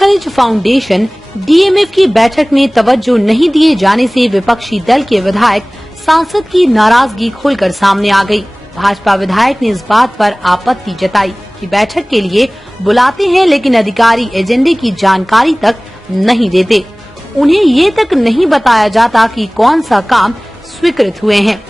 खनिज foundation DMF की बैठक में तवज्जो नहीं दिए जाने से विपक्षी दल के विधायक सांसद की नाराजगी खुलकर सामने आ गई। भाजपा विधायक ने इस बात पर आपत्ति जताई कि बैठक के लिए बुलाते हैं लेकिन अधिकारी एजेंडे की जानकारी तक नहीं देते। उन्हें ये तक नहीं बताया जाता कि कौन सा काम स्वीकृत हुए हैं।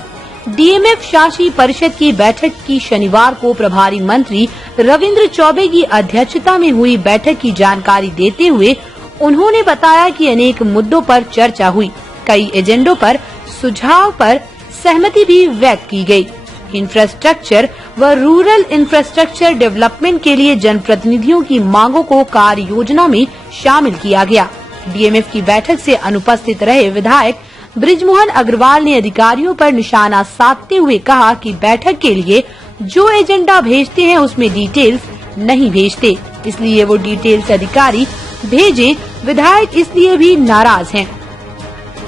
डीएमएफ शासी परिषद की बैठक की शनिवार को प्रभारी मंत्री रविंद्र चौबे की अध्यक्षता में हुई बैठक की जानकारी देते हुए उन्होंने बताया कि अनेक मुद्दों पर चर्चा हुई। कई एजेंडों पर सुझाव पर सहमति भी व्यक्त की गई। इंफ्रास्ट्रक्चर व रूरल इंफ्रास्ट्रक्चर डेवलपमेंट के लिए जनप्रतिनिधियों की मांगों को कार्य योजना में शामिल किया गया। डीएमएफ की बैठक से अनुपस्थित रहे विधायक बृजमोहन अग्रवाल ने अधिकारियों पर निशाना साधते हुए कहा कि बैठक के लिए जो एजेंडा भेजते हैं उसमें डिटेल्स नहीं भेजते, इसलिए वो डिटेल्स अधिकारी भेजें। विधायक इसलिए भी नाराज हैं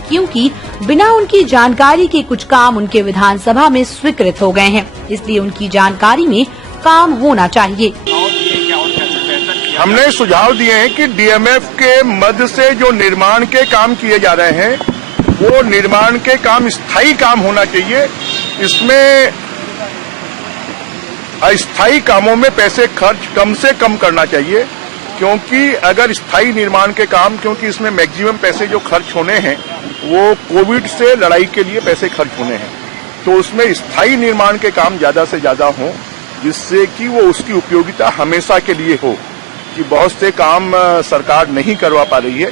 क्योंकि बिना उनकी जानकारी के कुछ काम उनके विधानसभा में स्वीकृत हो गए हैं, इसलिए उनकी जानकारी में काम होना चाहिए। हमने सुझाव दिए हैं कि डीएमएफ के मद से जो निर्माण के काम किए जा रहे हैं वो निर्माण के काम स्थायी काम होना चाहिए। इसमें अस्थायी कामों में पैसे खर्च कम से कम करना चाहिए, क्योंकि अगर स्थायी निर्माण के काम, क्योंकि इसमें मैक्सिमम पैसे जो खर्च होने हैं वो कोविड से लड़ाई के लिए पैसे खर्च होने हैं, तो उसमें स्थायी निर्माण के काम ज्यादा से ज्यादा हों, जिससे कि वो उसकी उपयोगिता हमेशा के लिए हो। कि बहुत से काम सरकार नहीं करवा पा रही है,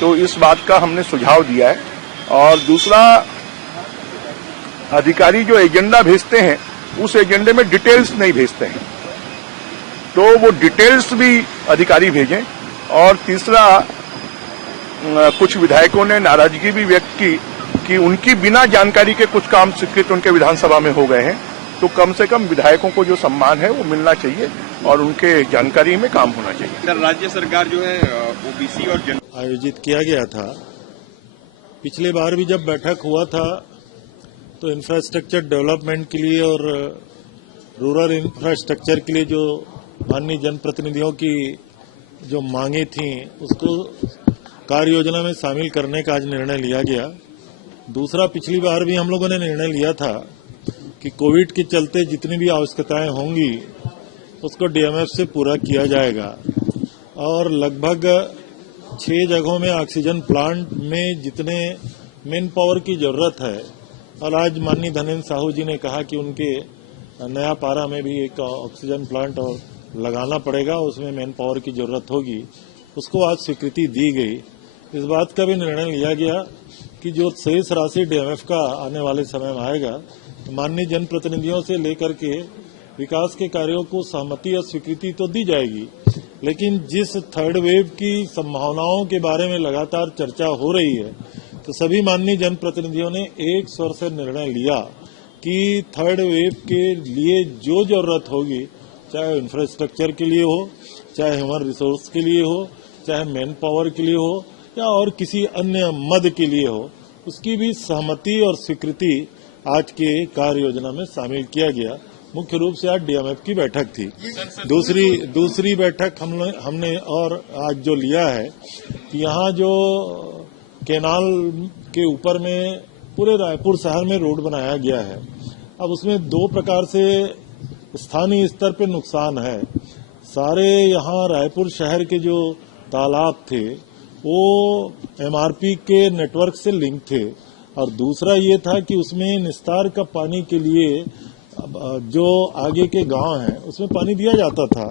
तो इस बात का हमने सुझाव दिया है। और दूसरा, अधिकारी जो एजेंडा भेजते हैं उस एजेंडे में डिटेल्स नहीं भेजते हैं, तो वो डिटेल्स भी अधिकारी भेजें। और तीसरा, कुछ विधायकों ने नाराजगी भी व्यक्त की कि उनकी बिना जानकारी के कुछ काम स्वीकृत उनके विधानसभा में हो गए हैं, तो कम से कम विधायकों को जो सम्मान है वो मिलना चाहिए और उनके जानकारी में काम होना चाहिए। सर, राज्य सरकार जो है ओबीसी और आयोजित किया गया था। पिछले बार भी जब बैठक हुआ था तो इंफ्रास्ट्रक्चर डेवलपमेंट के लिए और रूरल इंफ्रास्ट्रक्चर के लिए जो माननीय जनप्रतिनिधियों की जो मांगे थी उसको कार्य योजना में शामिल करने का आज निर्णय लिया गया। दूसरा, पिछली बार भी हम लोगों ने निर्णय लिया था कि कोविड के चलते जितनी भी आवश्यकताएं होंगी उसको डीएमएफ से पूरा किया जाएगा। और लगभग 6 जगहों में ऑक्सीजन प्लांट में जितने मैन पावर की जरूरत है, और आज माननीय धनेन्द्र साहू जी ने कहा कि उनके नया पारा में भी एक ऑक्सीजन प्लांट और लगाना पड़ेगा, उसमें मैन पावर की जरूरत होगी, उसको आज स्वीकृति दी गई। इस बात का भी निर्णय लिया गया कि जो शेष राशि डीएमएफ का आने वाले समय में आएगा, माननीय जनप्रतिनिधियों से लेकर के विकास के कार्यों को सहमति या स्वीकृति तो दी जाएगी, लेकिन जिस थर्ड वेव की संभावनाओं के बारे में लगातार चर्चा हो रही है, तो सभी माननीय जनप्रतिनिधियों ने एक स्वर से निर्णय लिया कि थर्ड वेव के लिए जो जरूरत होगी, चाहे इंफ्रास्ट्रक्चर के लिए हो, चाहे ह्यूमन रिसोर्स के लिए हो, चाहे मैन पावर के लिए हो, या और किसी अन्य मद के लिए हो, उसकी भी सहमति और स्वीकृति आज के कार्य योजना में शामिल किया गया। मुख्य रूप से आज डीएमएफ की बैठक थी। दूसरी बैठक हमने और आज जो लिया है कि यहाँ जो कैनाल के ऊपर में पूरे रायपुर शहर में रोड बनाया गया है, अब उसमें 2 प्रकार से स्थानीय स्तर पे नुकसान है। सारे यहाँ रायपुर शहर के जो तालाब थे वो एमआरपी के नेटवर्क से लिंक थे, और दूसरा ये था कि उसमें निस्तार का पानी के लिए जो आगे के गांव हैं उसमें पानी दिया जाता था,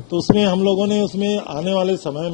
तो उसमें हम लोगों ने उसमें आने वाले समय